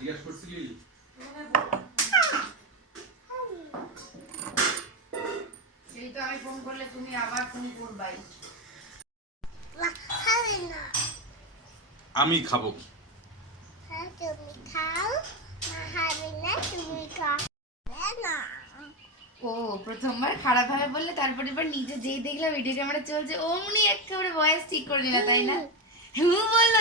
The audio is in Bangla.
জিজ্ঞাসা করছিলি সেই তো আমি ফোন করলে তুমি আবার ফোন করবাই। আমি খাবো। তুমি খাও, মা খাবে না, তুমি খাবে না। ও প্রথমবার খারাপ ভাবে বললে, তারপরে এবার নিজে যেই দেখলাম ভিডিও ক্যামেরা চলছে অমনি একেবারে ভয়েস ঠিক করে নিলা, তাই না? বললো